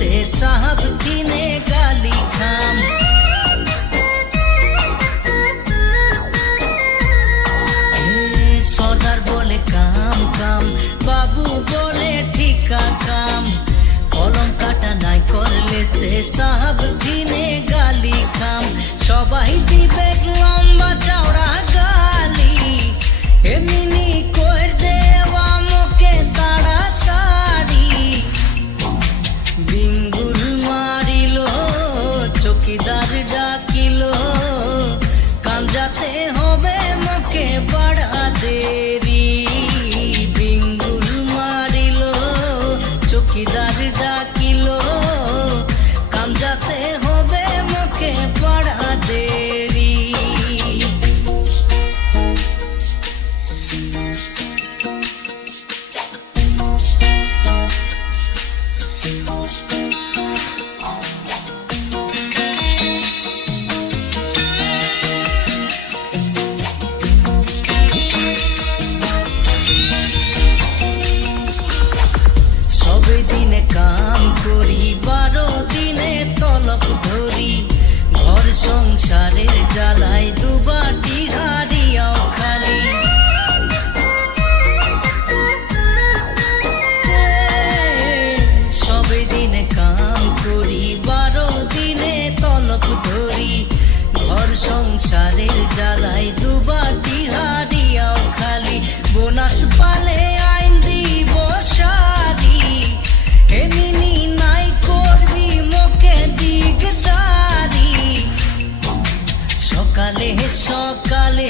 से साहब किने गाली खाम सरदार बोले काम काम बाबू बोले ठीका काम कलम काटा नाई करले से साहब किने गाली खाम सबाई दिबे लम्बा चौड़ा गाली एमनी कोर देवा मुके ताड़ाताड़ी बिंगुल मारिलो चौकीदार डाकिलो काम जाते होबे मुके बड़ा देरी बिंगुल मारिलो चौकीदार डाकिलो काम जाते होबे मुके बड़ा देरी दिने काम करी 12 दिने तलब धरी घर संसारेर জ্বালায় দুবাটি হারিয়াও খালি সবে দিনে কাম করি 12 দিনে তलब ধরি ঘর সংসারের জ্বালায় দুবাটি হারিয়াও খালি বোনাস পালে আইন দিব সারি এমনি নাই করবি মুখে দিগদারি সকালে সকালে